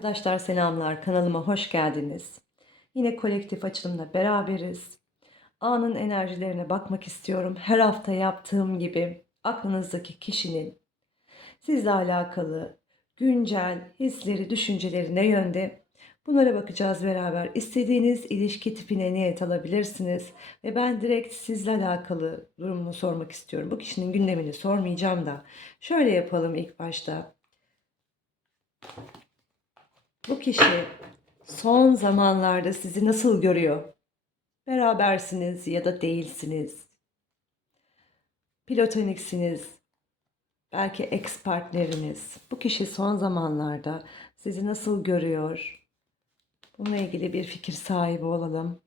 Arkadaşlar selamlar. Kanalıma hoş geldiniz. Yine kolektif açılımla beraberiz. Anın enerjilerine bakmak istiyorum. Her hafta yaptığım gibi aklınızdaki kişinin sizle alakalı güncel hisleri, düşünceleri ne yönde? Bunlara bakacağız beraber. İstediğiniz ilişki tipine niyet alabilirsiniz. Ve ben direkt sizle alakalı durumunu sormak istiyorum. Bu kişinin gündemini sormayacağım da. Şöyle yapalım ilk başta. Bu kişi son zamanlarda sizi nasıl görüyor? Berabersiniz ya da değilsiniz. Platoniksiniz. Belki ex partneriniz. Bu kişi son zamanlarda sizi nasıl görüyor? Bununla ilgili bir fikir sahibi olalım.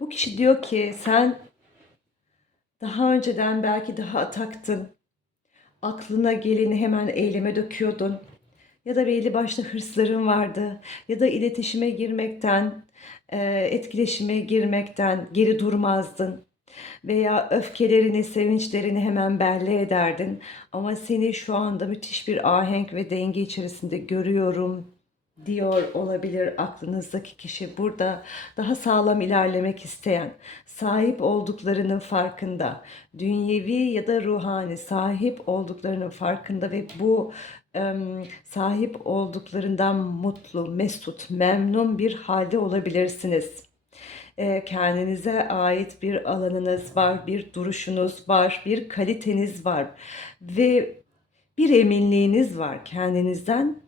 Bu kişi diyor ki sen daha önceden belki daha ataktın. Aklına geleni hemen eyleme döküyordun. Ya da belli başlı hırsların vardı. Ya da iletişime girmekten, e, etkileşime girmekten geri durmazdın. Veya öfkelerini, sevinçlerini hemen belli ederdin. Ama seni şu anda müthiş bir ahenk ve denge içerisinde görüyorum diyor olabilir aklınızdaki kişi burada daha sağlam ilerlemek isteyen, sahip olduklarının farkında, dünyevi ya da ruhani sahip olduklarının farkında ve bu sahip olduklarından mutlu, mesut, memnun bir halde olabilirsiniz. E, kendinize ait bir alanınız var, bir duruşunuz var, bir kaliteniz var ve bir eminliğiniz var kendinizden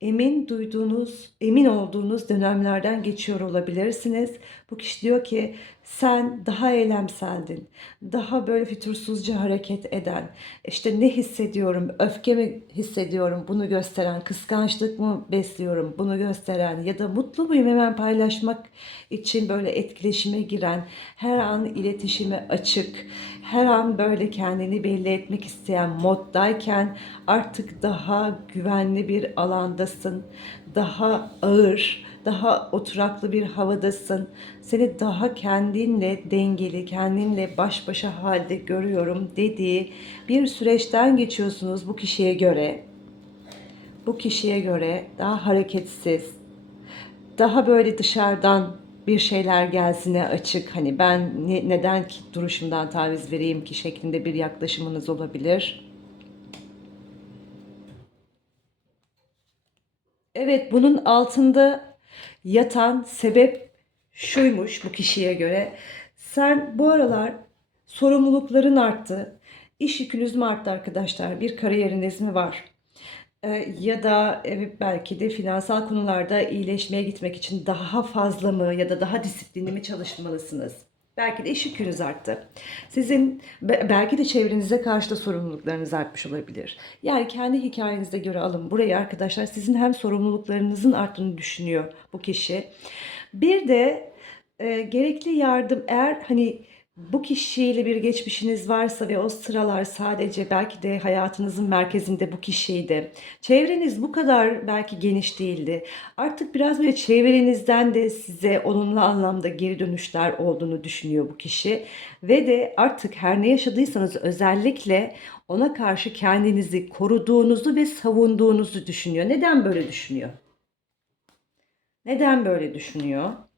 emin duyduğunuz, emin olduğunuz dönemlerden geçiyor olabilirsiniz. Bu kişi diyor ki sen daha eylemseldin, daha böyle fütursuzca hareket eden, işte ne hissediyorum, öfke mi hissediyorum bunu gösteren, kıskançlık mı besliyorum bunu gösteren ya da mutlu muyum hemen paylaşmak için böyle etkileşime giren, her an iletişime açık, her an böyle kendini belli etmek isteyen moddayken artık daha güvenli bir alandasın, daha ağır, daha oturaklı bir havadasın. Seni daha kendinle dengeli, kendinle baş başa halde görüyorum dediği bir süreçten geçiyorsunuz bu kişiye göre. Bu kişiye göre daha hareketsiz, daha böyle dışarıdan bir şeyler gelsine açık. Hani ben ne, neden ki duruşumdan taviz vereyim ki şeklinde bir yaklaşımınız olabilir. Evet, bunun altında yatan sebep şuymuş bu kişiye göre. Sen bu aralar sorumlulukların arttı. İş yükünüz mü arttı arkadaşlar? Bir kariyeriniz mi var? Ee, ya da evet, belki de finansal konularda iyileşmeye gitmek için daha fazla mı ya da daha disiplinli mi çalışmalısınız? Belki de iş yükünüz arttı. Sizin be- belki de çevrenize karşı da sorumluluklarınız artmış olabilir. Yani kendi hikayenize göre alın. Burayı arkadaşlar sizin hem sorumluluklarınızın arttığını düşünüyor bu kişi. Bir de e, gerekli yardım eğer hani bu kişiyle bir geçmişiniz varsa ve o sıralar sadece belki de hayatınızın merkezinde bu kişiydi. Çevreniz bu kadar belki geniş değildi. Artık biraz böyle çevrenizden de size olumlu anlamda geri dönüşler olduğunu düşünüyor bu kişi. Ve de artık her ne yaşadıysanız özellikle ona karşı kendinizi koruduğunuzu ve savunduğunuzu düşünüyor. Neden böyle düşünüyor? Neden böyle düşünüyor?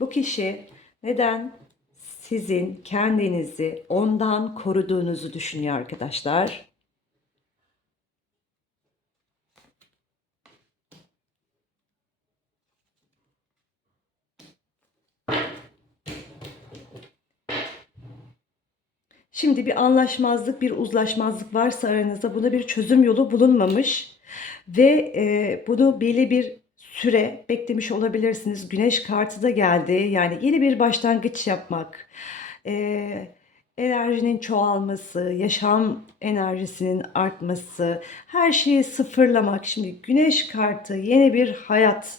Bu kişi neden sizin kendinizi ondan koruduğunuzu düşünüyor arkadaşlar. Şimdi bir anlaşmazlık, bir uzlaşmazlık varsa aranızda buna bir çözüm yolu bulunmamış ve e, bunu belli bir süre beklemiş olabilirsiniz. Güneş kartı da geldi. Yani yeni bir başlangıç yapmak, e, enerjinin çoğalması, yaşam enerjisinin artması, her şeyi sıfırlamak. Şimdi güneş kartı yeni bir hayat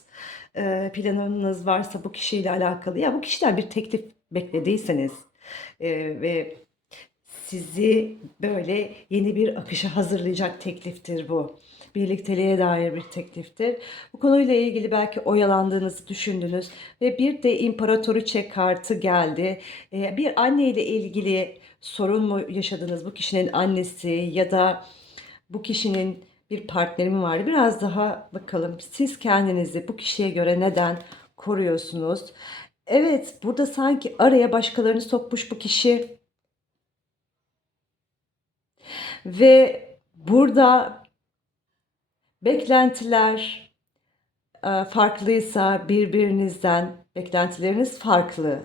e, planınız varsa bu kişiyle alakalı. Ya bu kişiden bir teklif beklediyseniz e, ve sizi böyle yeni bir akışa hazırlayacak tekliftir bu. Birlikteliğe dair bir tekliftir. Bu konuyla ilgili belki oyalandığınızı düşündünüz ve bir de imparatoriçe kartı geldi. Ee, bir anne ile ilgili sorun mu yaşadınız? Bu kişinin annesi ya da bu kişinin bir partneri mi var? Biraz daha bakalım. Siz kendinizi bu kişiye göre neden koruyorsunuz? Evet, burada sanki araya başkalarını sokmuş bu kişi ve burada beklentiler e, farklıysa birbirinizden beklentileriniz farklı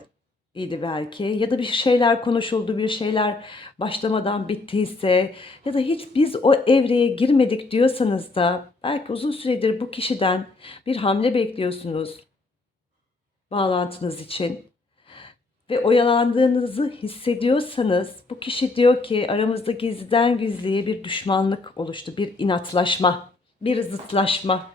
idi belki. Ya da bir şeyler konuşuldu, bir şeyler başlamadan bittiyse ya da hiç biz o evreye girmedik diyorsanız da belki uzun süredir bu kişiden bir hamle bekliyorsunuz bağlantınız için. Ve oyalandığınızı hissediyorsanız bu kişi diyor ki aramızda gizliden gizliye bir düşmanlık oluştu, bir inatlaşma, bir zıtlaşma.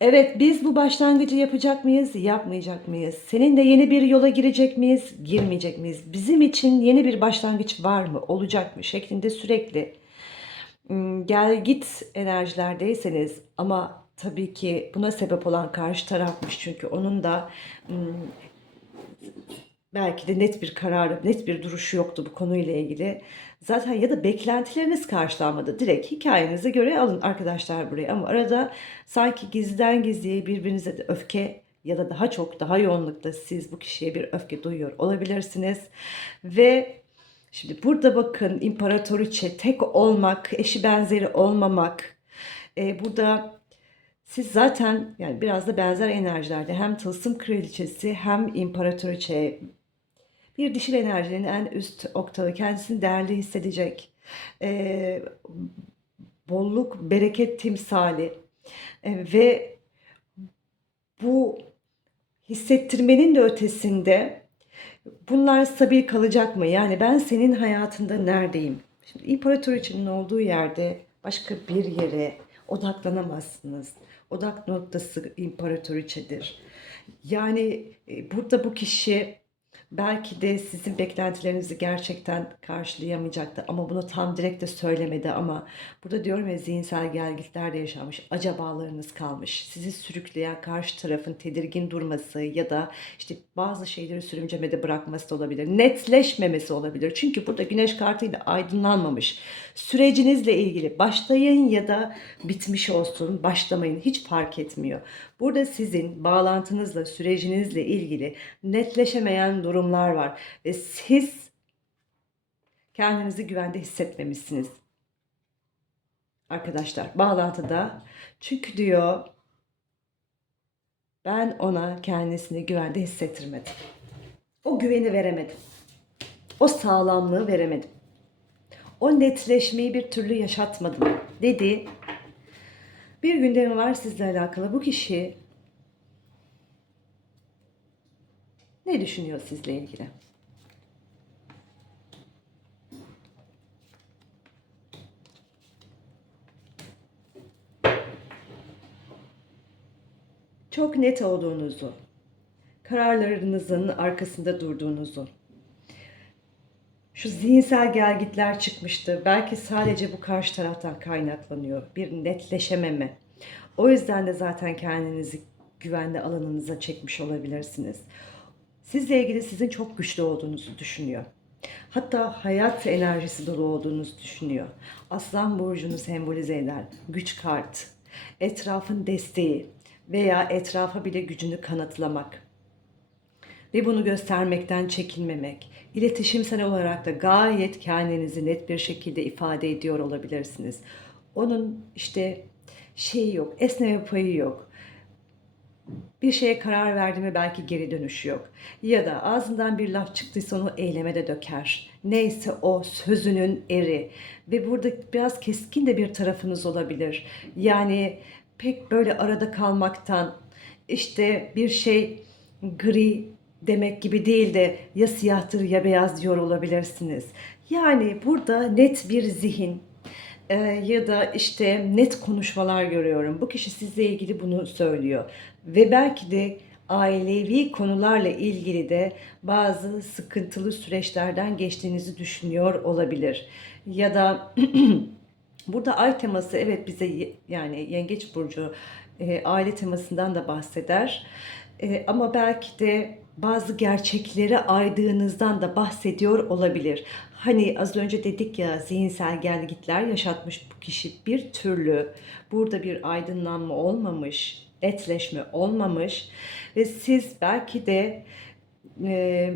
Evet, biz bu başlangıcı yapacak mıyız, yapmayacak mıyız? Seninle yeni bir yola girecek miyiz, girmeyecek miyiz? Bizim için yeni bir başlangıç var mı, olacak mı şeklinde sürekli ım, gel git enerjilerdeyseniz ama tabii ki buna sebep olan karşı tarafmış çünkü onun da ım, belki de net bir kararı, net bir duruşu yoktu bu konuyla ilgili. Zaten ya da beklentileriniz karşılanmadı. Direkt hikayenize göre alın arkadaşlar buraya. Ama arada sanki gizliden gizliye birbirinize de öfke ya da daha çok daha yoğunlukta siz bu kişiye bir öfke duyuyor olabilirsiniz. Ve şimdi burada bakın imparatoriçe tek olmak, eşi benzeri olmamak. Ee, burada siz zaten yani biraz da benzer enerjilerde hem tılsım kraliçesi hem imparatoriçe bir dişil enerjinin en üst oktavı kendisini değerli hissedecek. Ee, bolluk, bereket timsali Ee, ve bu hissettirmenin de ötesinde bunlar stabil kalacak mı? Yani ben senin hayatında neredeyim? Şimdi imparatoriçenin olduğu yerde başka bir yere odaklanamazsınız. Odak noktası imparatoriçedir. Yani e, burada bu kişi belki de sizin beklentilerinizi gerçekten karşılayamayacaktı ama bunu tam direkt de söylemedi ama burada diyorum ya zihinsel gelgitler de yaşanmış. Acabalarınız kalmış. Sizi sürükleyen karşı tarafın tedirgin durması ya da işte bazı şeyleri sürümcemede bırakması da olabilir. Netleşmemesi olabilir. Çünkü burada güneş kartıyla aydınlanmamış. Sürecinizle ilgili başlayın ya da bitmiş olsun başlamayın hiç fark etmiyor. Burada sizin bağlantınızla, sürecinizle ilgili netleşemeyen durumlar var ve siz kendinizi güvende hissetmemişsiniz. Arkadaşlar bağlantıda çünkü diyor ben ona kendisini güvende hissettirmedim. O güveni veremedim. O sağlamlığı veremedim. O netleşmeyi bir türlü yaşatmadım dedi. Bir gündemi var sizle alakalı. Bu kişi ne düşünüyor sizle ilgili? Çok net olduğunuzu, kararlarınızın arkasında durduğunuzu, şu zihinsel gelgitler çıkmıştı. Belki sadece bu karşı taraftan kaynaklanıyor. Bir netleşememe. O yüzden de zaten kendinizi güvenli alanınıza çekmiş olabilirsiniz. Sizle ilgili sizin çok güçlü olduğunuzu düşünüyor. Hatta hayat enerjisi dolu olduğunuzu düşünüyor. Aslan burcunu sembolize eder. Güç kart, etrafın desteği veya etrafa bile gücünü kanıtlamak ve bunu göstermekten çekinmemek. İletişimsel olarak da gayet kendinizi net bir şekilde ifade ediyor olabilirsiniz. Onun işte şeyi yok, esneme payı yok. Bir şeye karar verdiğime belki geri dönüş yok. Ya da ağzından bir laf çıktıysa onu eyleme de döker. Neyse o sözünün eri. Ve burada biraz keskin de bir tarafınız olabilir. Yani pek böyle arada kalmaktan işte bir şey gri demek gibi değil de ya siyahtır ya beyaz diyor olabilirsiniz. Yani burada net bir zihin e, ya da işte net konuşmalar görüyorum. Bu kişi sizle ilgili bunu söylüyor ve belki de ailevi konularla ilgili de bazı sıkıntılı süreçlerden geçtiğinizi düşünüyor olabilir. Ya da burada ay teması evet bize yani Yengeç burcu e, aile temasından da bahseder. E, ama belki de bazı gerçekleri aydığınızdan da bahsediyor olabilir. Hani az önce dedik ya zihinsel gelgitler yaşatmış bu kişi bir türlü burada bir aydınlanma olmamış, netleşme olmamış ve siz belki de e,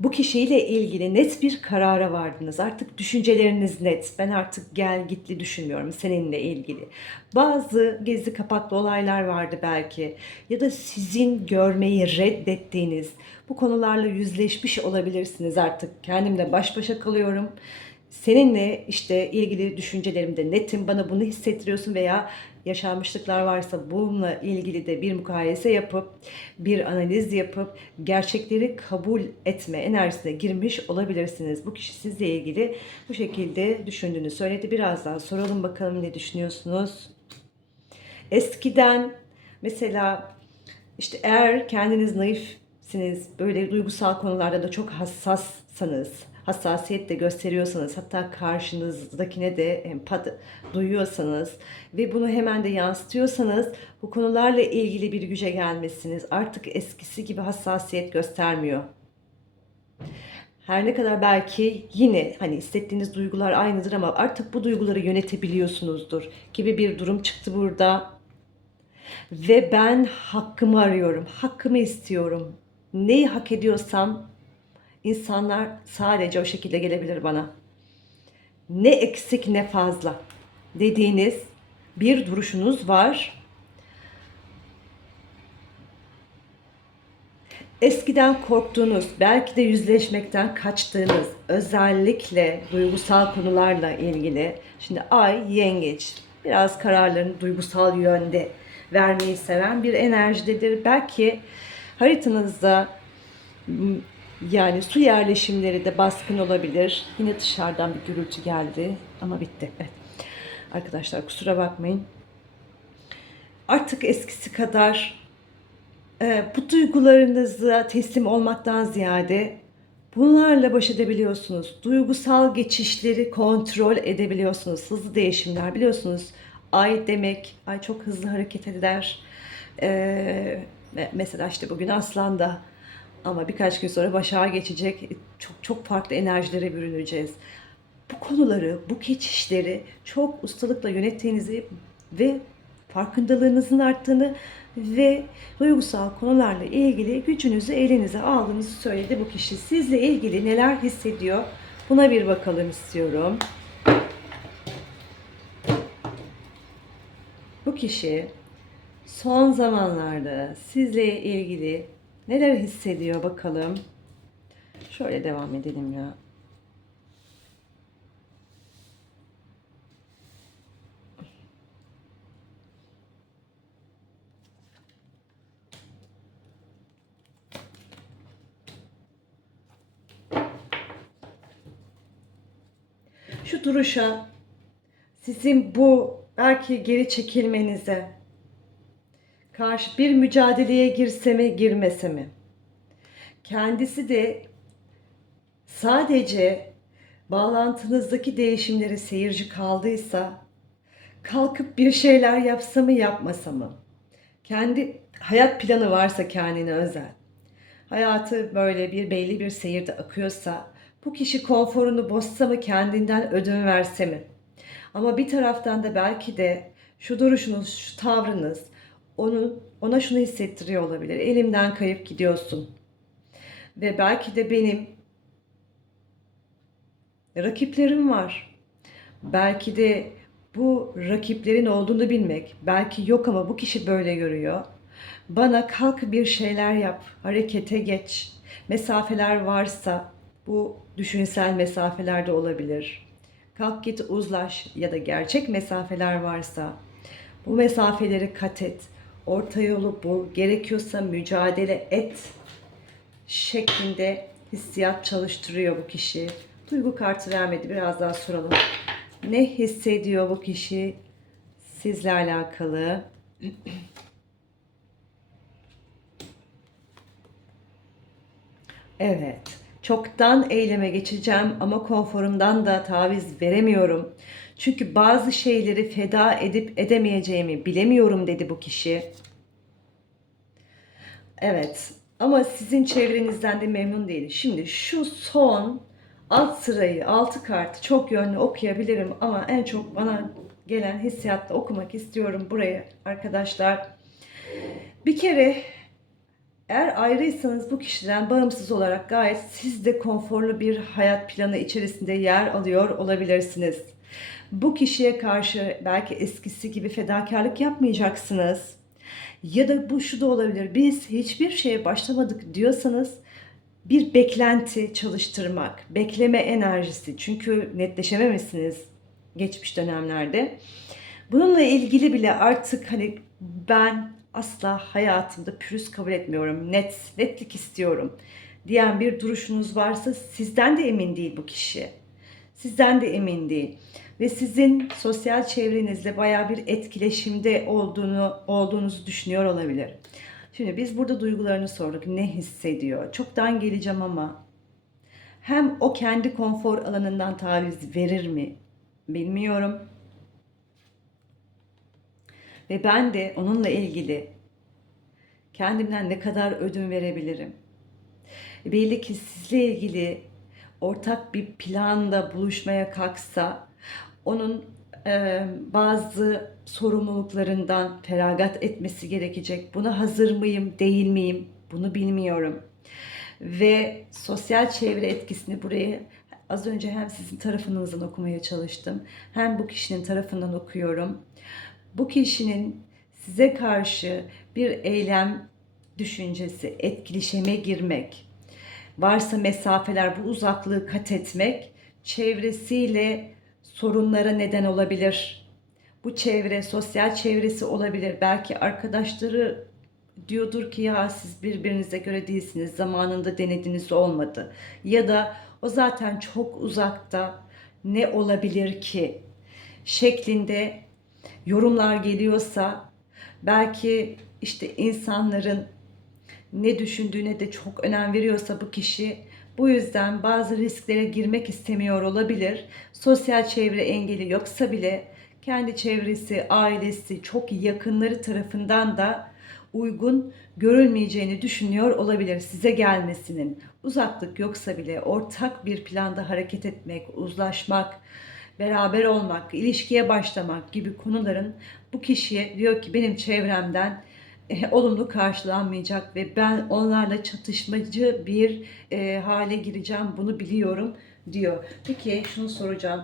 bu kişiyle ilgili net bir karara vardınız. Artık düşünceleriniz net. Ben artık gel gitli düşünmüyorum seninle ilgili. Bazı gizli kapaklı olaylar vardı belki. Ya da sizin görmeyi reddettiğiniz bu konularla yüzleşmiş olabilirsiniz artık. Kendimle baş başa kalıyorum. Seninle işte ilgili düşüncelerimde netim. Bana bunu hissettiriyorsun veya yaşanmışlıklar varsa bununla ilgili de bir mukayese yapıp bir analiz yapıp gerçekleri kabul etme enerjisine girmiş olabilirsiniz. Bu kişi sizle ilgili bu şekilde düşündüğünü söyledi. Biraz daha soralım bakalım ne düşünüyorsunuz? Eskiden mesela işte eğer kendiniz naifsiniz, böyle duygusal konularda da çok hassassanız, hassasiyet de gösteriyorsanız, hatta karşınızdakine de empat duyuyorsanız ve bunu hemen de yansıtıyorsanız bu konularla ilgili bir güce gelmesiniz. Artık eskisi gibi hassasiyet göstermiyor. Her ne kadar belki yine hani hissettiğiniz duygular aynıdır ama artık bu duyguları yönetebiliyorsunuzdur gibi bir durum çıktı burada. Ve ben hakkımı arıyorum. Hakkımı istiyorum. Neyi hak ediyorsam insanlar sadece o şekilde gelebilir bana. Ne eksik ne fazla dediğiniz bir duruşunuz var. Eskiden korktuğunuz, belki de yüzleşmekten kaçtığınız, özellikle duygusal konularla ilgili. Şimdi ay yengeç, biraz kararlarını duygusal yönde vermeyi seven bir enerjidedir. Belki haritanızda yani su yerleşimleri de baskın olabilir. Yine dışarıdan bir gürültü geldi ama bitti. Evet. Arkadaşlar kusura bakmayın. Artık eskisi kadar e, bu duygularınıza teslim olmaktan ziyade bunlarla baş edebiliyorsunuz. Duygusal geçişleri kontrol edebiliyorsunuz. Hızlı değişimler biliyorsunuz. Ay demek, ay çok hızlı hareket eder. E, mesela işte bugün Aslan'da ama birkaç gün sonra Başak'a geçecek. Çok çok farklı enerjilere bürüneceğiz. Bu konuları, bu geçişleri çok ustalıkla yönettiğinizi ve farkındalığınızın arttığını ve duygusal konularla ilgili gücünüzü elinize aldığınızı söyledi bu kişi. Sizle ilgili neler hissediyor? Buna bir bakalım istiyorum. Bu kişi son zamanlarda sizle ilgili neler hissediyor bakalım. Şöyle devam edelim ya. Şu duruşa, sizin bu belki geri çekilmenize karşı bir mücadeleye girse mi girmese mi? Kendisi de sadece bağlantınızdaki değişimlere seyirci kaldıysa kalkıp bir şeyler yapsa mı yapmasa mı? Kendi hayat planı varsa kendine özel. Hayatı böyle bir belli bir seyirde akıyorsa bu kişi konforunu bozsa mı kendinden ödün verse mi? Ama bir taraftan da belki de şu duruşunuz, şu tavrınız onu ona şunu hissettiriyor olabilir. Elimden kayıp gidiyorsun. Ve belki de benim rakiplerim var. Belki de bu rakiplerin olduğunu bilmek, belki yok ama bu kişi böyle görüyor. Bana kalk bir şeyler yap, harekete geç. Mesafeler varsa bu düşünsel mesafeler de olabilir. Kalk git uzlaş ya da gerçek mesafeler varsa bu mesafeleri kat et. Orta yolu bul. Gerekiyorsa mücadele et şeklinde hissiyat çalıştırıyor bu kişi. Duygu kartı vermedi. Biraz daha soralım. Ne hissediyor bu kişi sizle alakalı? Evet, çoktan eyleme geçeceğim ama konforumdan da taviz veremiyorum. Çünkü bazı şeyleri feda edip edemeyeceğimi bilemiyorum dedi bu kişi. Evet ama sizin çevrenizden de memnun değilim. Şimdi şu son alt sırayı, altı kartı çok yönlü okuyabilirim ama en çok bana gelen hissiyatla okumak istiyorum burayı arkadaşlar. Bir kere eğer ayrıysanız bu kişiden bağımsız olarak gayet siz de konforlu bir hayat planı içerisinde yer alıyor olabilirsiniz. Bu kişiye karşı belki eskisi gibi fedakarlık yapmayacaksınız. Ya da bu şu da olabilir. Biz hiçbir şeye başlamadık diyorsanız bir beklenti çalıştırmak, bekleme enerjisi. Çünkü netleşememişsiniz geçmiş dönemlerde. Bununla ilgili bile artık hani ben asla hayatımda pürüz kabul etmiyorum. Net, netlik istiyorum diyen bir duruşunuz varsa sizden de emin değil bu kişi. Sizden de emin değil. Ve sizin sosyal çevrenizle baya bir etkileşimde olduğunu olduğunuzu düşünüyor olabilir. Şimdi biz burada duygularını sorduk. Ne hissediyor? Çoktan geleceğim ama hem o kendi konfor alanından taviz verir mi? Bilmiyorum. Ve ben de onunla ilgili kendimden ne kadar ödün verebilirim? Belli ki sizle ilgili ortak bir planda buluşmaya kalksa onun e, bazı sorumluluklarından feragat etmesi gerekecek. Buna hazır mıyım, değil miyim? Bunu bilmiyorum. Ve sosyal çevre etkisini buraya az önce hem sizin tarafınızdan okumaya çalıştım, hem bu kişinin tarafından okuyorum. Bu kişinin size karşı bir eylem düşüncesi, etkileşime girmek, varsa mesafeler bu uzaklığı kat etmek, çevresiyle sorunlara neden olabilir. Bu çevre, sosyal çevresi olabilir. Belki arkadaşları diyordur ki ya siz birbirinize göre değilsiniz. Zamanında denediniz olmadı. Ya da o zaten çok uzakta. Ne olabilir ki? Şeklinde yorumlar geliyorsa belki işte insanların ne düşündüğüne de çok önem veriyorsa bu kişi bu yüzden bazı risklere girmek istemiyor olabilir. Sosyal çevre engeli yoksa bile kendi çevresi, ailesi, çok yakınları tarafından da uygun görülmeyeceğini düşünüyor olabilir size gelmesinin. Uzaklık yoksa bile ortak bir planda hareket etmek, uzlaşmak, beraber olmak, ilişkiye başlamak gibi konuların bu kişiye diyor ki benim çevremden e, olumlu karşılanmayacak ve ben onlarla çatışmacı bir e, hale gireceğim bunu biliyorum diyor. Peki şunu soracağım.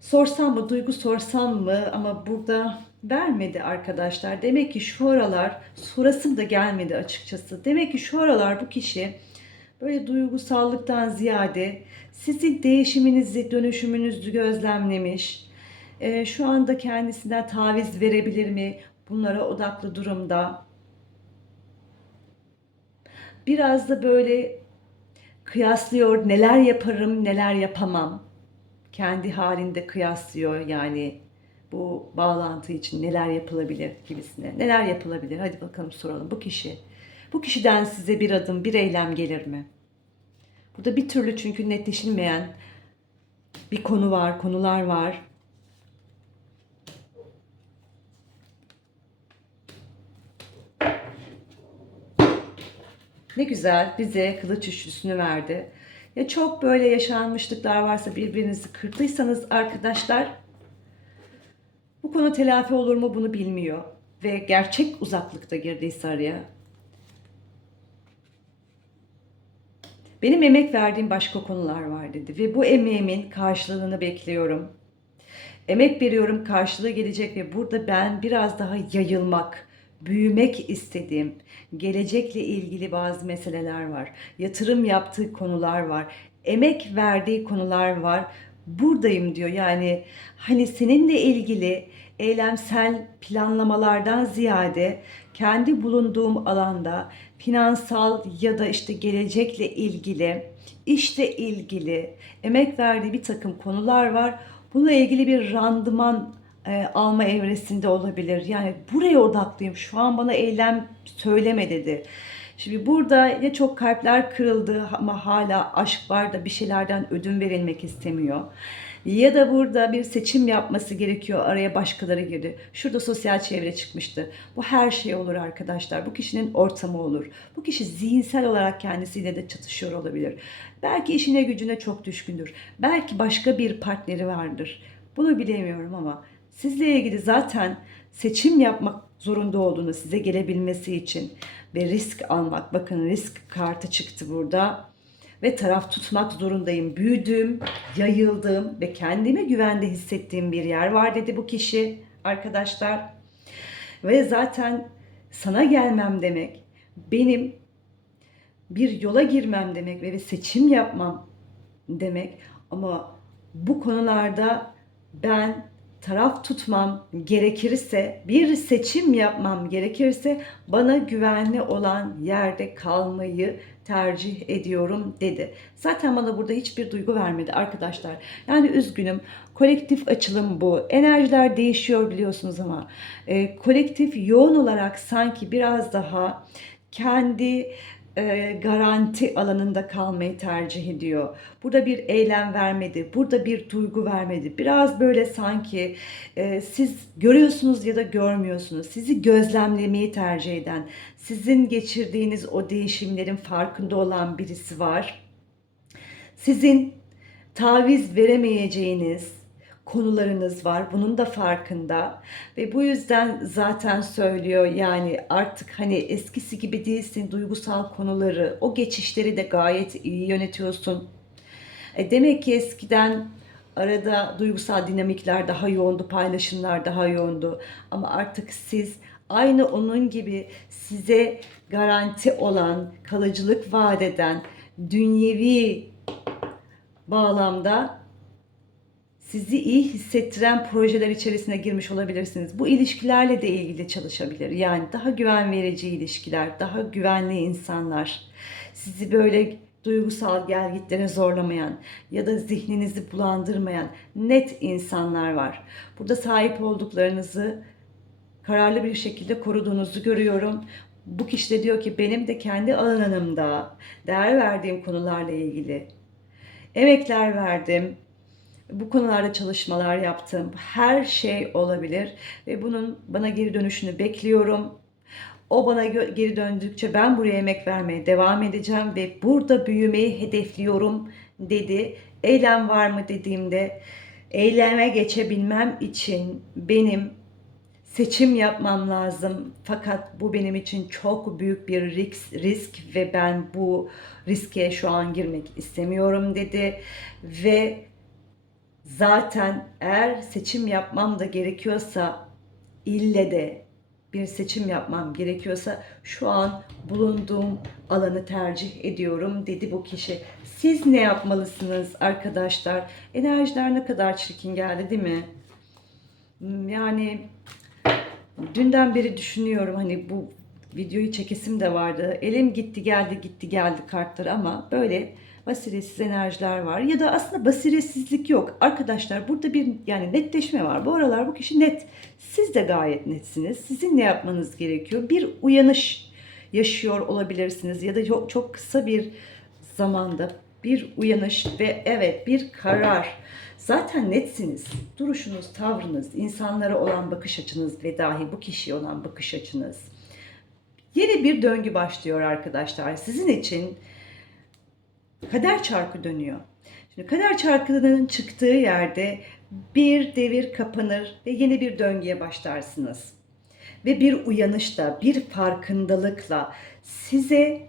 Sorsam mı, duygu sorsam mı ama burada vermedi arkadaşlar. Demek ki şu aralar sorasım da gelmedi açıkçası. Demek ki şu aralar bu kişi böyle duygusallıktan ziyade sizin değişiminizi, dönüşümünüzü gözlemlemiş. E, şu anda kendisinden taviz verebilir mi? Bunlara odaklı durumda. Biraz da böyle kıyaslıyor neler yaparım neler yapamam. Kendi halinde kıyaslıyor yani bu bağlantı için neler yapılabilir gibisine. Neler yapılabilir? Hadi bakalım soralım. Bu kişi, bu kişiden size bir adım, bir eylem gelir mi? Burada bir türlü çünkü netleşilmeyen bir konu var, konular var. Ne güzel bize kılıç üçlüsünü verdi. Ya çok böyle yaşanmışlıklar varsa birbirinizi kırtıysanız arkadaşlar bu konu telafi olur mu bunu bilmiyor. Ve gerçek uzaklıkta girdiyse araya. Benim emek verdiğim başka konular var dedi. Ve bu emeğimin karşılığını bekliyorum. Emek veriyorum karşılığı gelecek ve burada ben biraz daha yayılmak, büyümek istediğim, gelecekle ilgili bazı meseleler var. Yatırım yaptığı konular var. Emek verdiği konular var. Buradayım diyor. Yani hani seninle ilgili eylemsel planlamalardan ziyade kendi bulunduğum alanda finansal ya da işte gelecekle ilgili, işle ilgili emek verdiği bir takım konular var. Bununla ilgili bir randıman e, alma evresinde olabilir. Yani buraya odaklıyım. Şu an bana eylem söyleme dedi. Şimdi burada ya çok kalpler kırıldı ama hala aşk var da bir şeylerden ödün verilmek istemiyor. Ya da burada bir seçim yapması gerekiyor. Araya başkaları girdi. Şurada sosyal çevre çıkmıştı. Bu her şey olur arkadaşlar. Bu kişinin ortamı olur. Bu kişi zihinsel olarak kendisiyle de çatışıyor olabilir. Belki işine gücüne çok düşkündür. Belki başka bir partneri vardır. Bunu bilemiyorum ama sizle ilgili zaten seçim yapmak zorunda olduğunu size gelebilmesi için ve risk almak. Bakın risk kartı çıktı burada ve taraf tutmak zorundayım. Büyüdüğüm, yayıldığım ve kendime güvende hissettiğim bir yer var dedi bu kişi arkadaşlar. Ve zaten sana gelmem demek benim bir yola girmem demek ve bir seçim yapmam demek. Ama bu konularda ben taraf tutmam gerekirse, bir seçim yapmam gerekirse bana güvenli olan yerde kalmayı tercih ediyorum dedi. Zaten bana burada hiçbir duygu vermedi arkadaşlar. Yani üzgünüm. Kolektif açılım bu. Enerjiler değişiyor biliyorsunuz ama e, kolektif yoğun olarak sanki biraz daha kendi e, garanti alanında kalmayı tercih ediyor. Burada bir eylem vermedi, burada bir duygu vermedi. Biraz böyle sanki e, siz görüyorsunuz ya da görmüyorsunuz. Sizi gözlemlemeyi tercih eden, sizin geçirdiğiniz o değişimlerin farkında olan birisi var. Sizin taviz veremeyeceğiniz, konularınız var. Bunun da farkında. Ve bu yüzden zaten söylüyor yani artık hani eskisi gibi değilsin. Duygusal konuları, o geçişleri de gayet iyi yönetiyorsun. E demek ki eskiden arada duygusal dinamikler daha yoğundu, paylaşımlar daha yoğundu. Ama artık siz aynı onun gibi size garanti olan, kalıcılık vaat eden, dünyevi bağlamda sizi iyi hissettiren projeler içerisine girmiş olabilirsiniz. Bu ilişkilerle de ilgili çalışabilir. Yani daha güven verici ilişkiler, daha güvenli insanlar, sizi böyle duygusal gelgitlere zorlamayan ya da zihninizi bulandırmayan net insanlar var. Burada sahip olduklarınızı kararlı bir şekilde koruduğunuzu görüyorum. Bu kişi de diyor ki benim de kendi alanımda değer verdiğim konularla ilgili emekler verdim. Bu konularda çalışmalar yaptım. Her şey olabilir ve bunun bana geri dönüşünü bekliyorum. O bana geri döndükçe ben buraya emek vermeye devam edeceğim ve burada büyümeyi hedefliyorum dedi. Eylem var mı dediğimde eyleme geçebilmem için benim seçim yapmam lazım. Fakat bu benim için çok büyük bir risk, risk ve ben bu riske şu an girmek istemiyorum dedi. Ve zaten eğer seçim yapmam da gerekiyorsa ille de bir seçim yapmam gerekiyorsa şu an bulunduğum alanı tercih ediyorum dedi bu kişi. Siz ne yapmalısınız arkadaşlar? Enerjiler ne kadar çirkin geldi değil mi? Hmm, Yani dünden beri düşünüyorum hani bu videoyu çekesim de vardı. Elim gitti geldi gitti geldi kartları ama böyle basiretsiz enerjiler var. Ya da aslında basiretsizlik yok. Arkadaşlar burada bir yani netleşme var. Bu aralar bu kişi net. Siz de gayet netsiniz. Sizin ne yapmanız gerekiyor? Bir uyanış yaşıyor olabilirsiniz ya da çok, çok kısa bir zamanda bir uyanış ve evet bir karar. Zaten netsiniz. Duruşunuz, tavrınız, insanlara olan bakış açınız ve dahi bu kişiye olan bakış açınız. Yeni bir döngü başlıyor arkadaşlar. Sizin için kader çarkı dönüyor. Şimdi kader çarkının çıktığı yerde bir devir kapanır ve yeni bir döngüye başlarsınız. Ve bir uyanışla, bir farkındalıkla size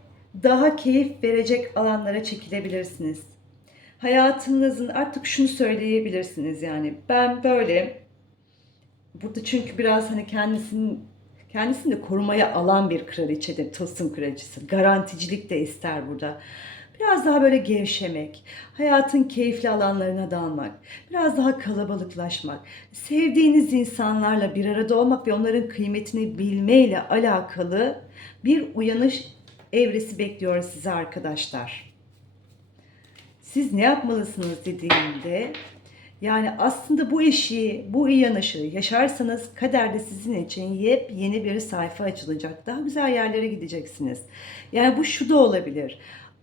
daha keyif verecek alanlara çekilebilirsiniz. Hayatınızın artık şunu söyleyebilirsiniz yani ben böyle burada çünkü biraz hani kendisinin kendisini de korumaya alan bir kraliçedir, tılsım kraliçesi. Garanticilik de ister burada. Biraz daha böyle gevşemek, hayatın keyifli alanlarına dalmak, biraz daha kalabalıklaşmak, sevdiğiniz insanlarla bir arada olmak ve onların kıymetini bilmeyle alakalı bir uyanış evresi bekliyor sizi arkadaşlar. Siz ne yapmalısınız dediğimde Yani aslında bu eşiği, bu uyanışı yaşarsanız kaderde sizin için yepyeni bir sayfa açılacak. Daha güzel yerlere gideceksiniz. Yani bu şu da olabilir.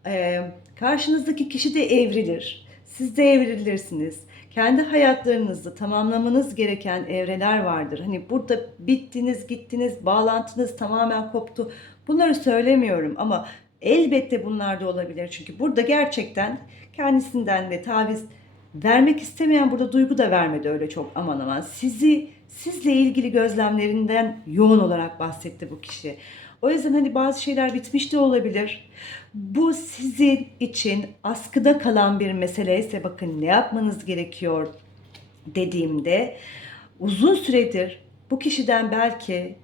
Ee, karşınızdaki kişi de evrilir. Siz de evrilirsiniz. Kendi hayatlarınızda tamamlamanız gereken evreler vardır. Hani burada bittiniz, gittiniz, bağlantınız tamamen koptu. Bunları söylemiyorum ama elbette bunlar da olabilir. Çünkü burada gerçekten kendisinden de taviz vermek istemeyen burada duygu da vermedi öyle çok aman aman. Sizi sizle ilgili gözlemlerinden yoğun olarak bahsetti bu kişi. O yüzden hani bazı şeyler bitmiş de olabilir. Bu sizin için askıda kalan bir mesele ise bakın ne yapmanız gerekiyor dediğimde uzun süredir bu kişiden belki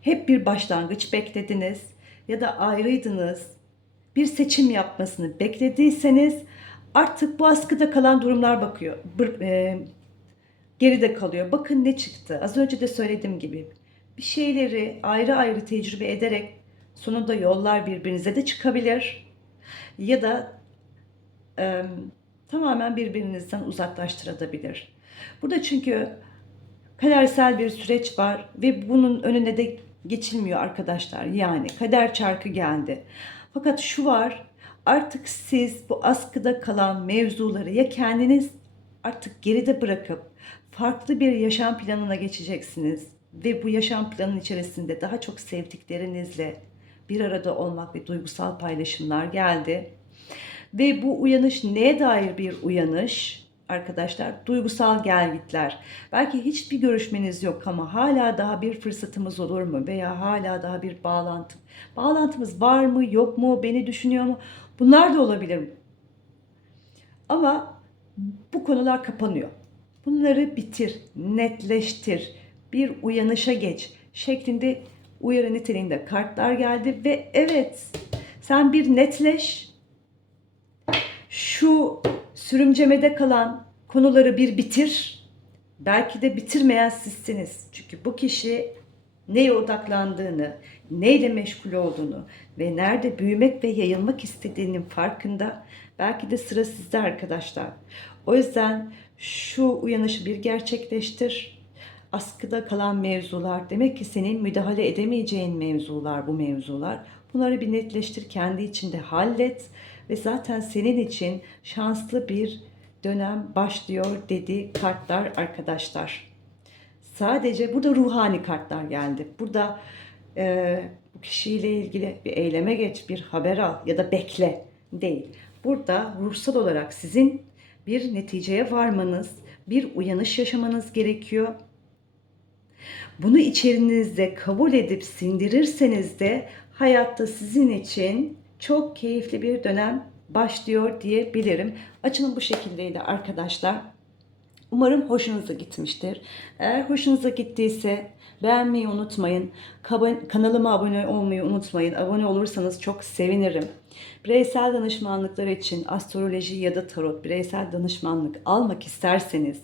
hep bir başlangıç beklediniz ya da ayrıydınız. Bir seçim yapmasını beklediyseniz artık bu askıda kalan durumlar bakıyor. e, geride kalıyor. Bakın ne çıktı. Az önce de söylediğim gibi bir şeyleri ayrı ayrı tecrübe ederek sonunda yollar birbirinize de çıkabilir. Ya da e, tamamen birbirinizden uzaklaştırabilir. Burada çünkü kadersel bir süreç var ve bunun önüne de geçilmiyor arkadaşlar. Yani kader çarkı geldi. Fakat şu var artık siz bu askıda kalan mevzuları ya kendiniz artık geride bırakıp farklı bir yaşam planına geçeceksiniz ve bu yaşam planının içerisinde daha çok sevdiklerinizle bir arada olmak ve duygusal paylaşımlar geldi. Ve bu uyanış neye dair bir uyanış? Arkadaşlar duygusal gelgitler. Belki hiçbir görüşmeniz yok ama hala daha bir fırsatımız olur mu? Veya hala daha bir bağlantı. Bağlantımız var mı yok mu? Beni düşünüyor mu? Bunlar da olabilir. Ama bu konular kapanıyor. Bunları bitir, netleştir, bir uyanışa geç şeklinde uyarı niteliğinde kartlar geldi ve evet sen bir netleş, şu sürümcemede kalan konuları bir bitir. Belki de bitirmeyen sizsiniz. Çünkü bu kişi neye odaklandığını, neyle meşgul olduğunu ve nerede büyümek ve yayılmak istediğinin farkında. Belki de sıra sizde arkadaşlar. O yüzden şu uyanışı bir gerçekleştir. Askıda kalan mevzular, demek ki senin müdahale edemeyeceğin mevzular bu mevzular. Bunları bir netleştir, kendi içinde hallet ve zaten senin için şanslı bir dönem başlıyor dedi kartlar arkadaşlar. Sadece burada ruhani kartlar geldi. Burada e, bu kişiyle ilgili bir eyleme geç, bir haber al ya da bekle değil. Burada ruhsal olarak sizin bir neticeye varmanız, bir uyanış yaşamanız gerekiyor. Bunu içerinizde kabul edip sindirirseniz de hayatta sizin için çok keyifli bir dönem başlıyor diyebilirim. Açılım bu şekildeydi arkadaşlar. Umarım hoşunuza gitmiştir. Eğer hoşunuza gittiyse beğenmeyi unutmayın. Kanalıma abone olmayı unutmayın. Abone olursanız çok sevinirim. Bireysel danışmanlıklar için astroloji ya da tarot bireysel danışmanlık almak isterseniz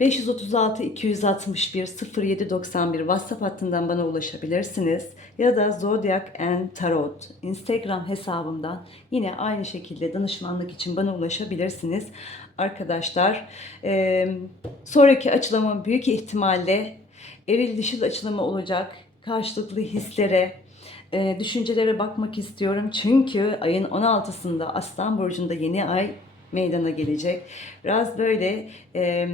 536 261 0791 WhatsApp hattından bana ulaşabilirsiniz. Ya da Zodiac and Tarot Instagram hesabımdan yine aynı şekilde danışmanlık için bana ulaşabilirsiniz. Arkadaşlar eee, sonraki açılımın büyük ihtimalle eril dişil açılımı olacak. Karşılıklı hislere, e, düşüncelere bakmak istiyorum. Çünkü ayın 16'sında Aslan Burcu'nda yeni ay meydana gelecek. Biraz böyle e,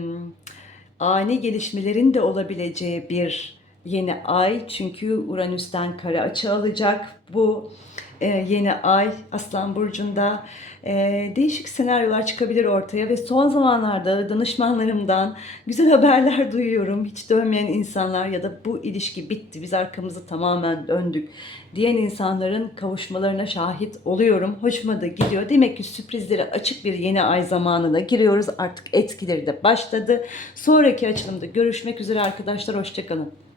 ani gelişmelerin de olabileceği bir yeni ay. Çünkü Uranüs'ten kare açı alacak. Bu e, yeni ay Aslan Burcu'nda e, değişik senaryolar çıkabilir ortaya ve son zamanlarda danışmanlarımdan güzel haberler duyuyorum. Hiç dönmeyen insanlar ya da bu ilişki bitti, biz arkamızı tamamen döndük diyen insanların kavuşmalarına şahit oluyorum. Hoşuma da gidiyor. Demek ki sürprizlere açık bir yeni ay zamanına giriyoruz. Artık etkileri de başladı. Sonraki açılımda görüşmek üzere arkadaşlar. Hoşçakalın.